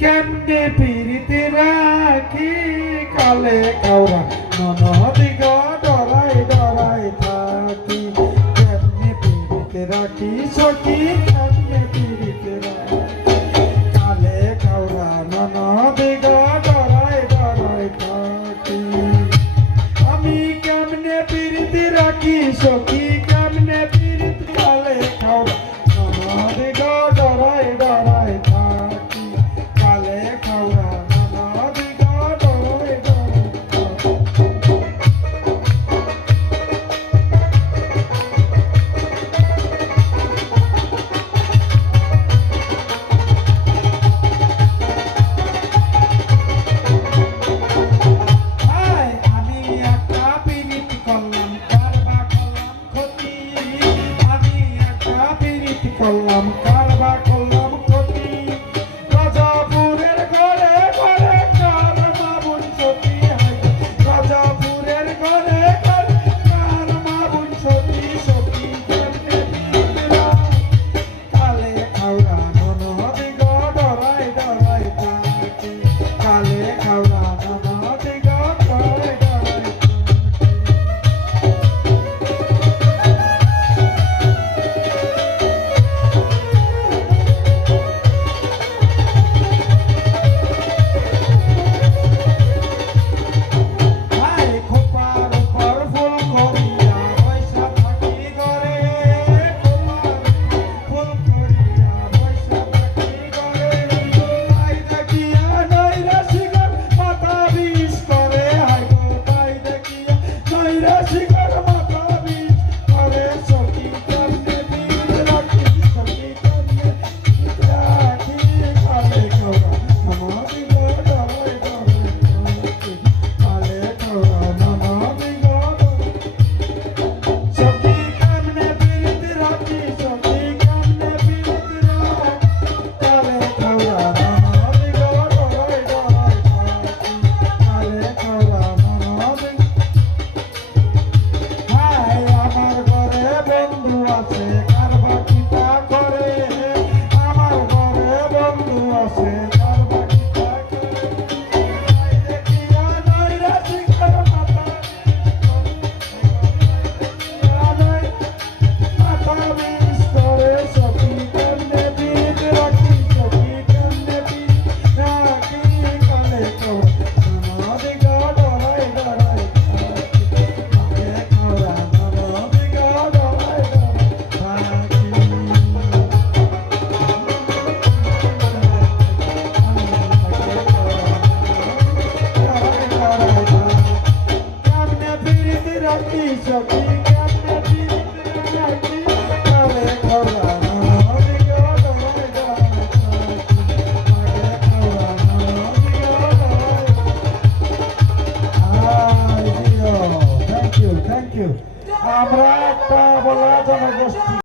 কেমনে পিড়িতে রাখি? কালে কাউরা ননদিগ ডরাই ডরাই থাকি। কেমনে পিড়িতে রাখি সখি? কেমনে পিড়িতে রাখি? কালে কাউরা ননদিগ ডরাই ডরাই থাকি। Thank you. Amra, Pavola, Jana, Gosti.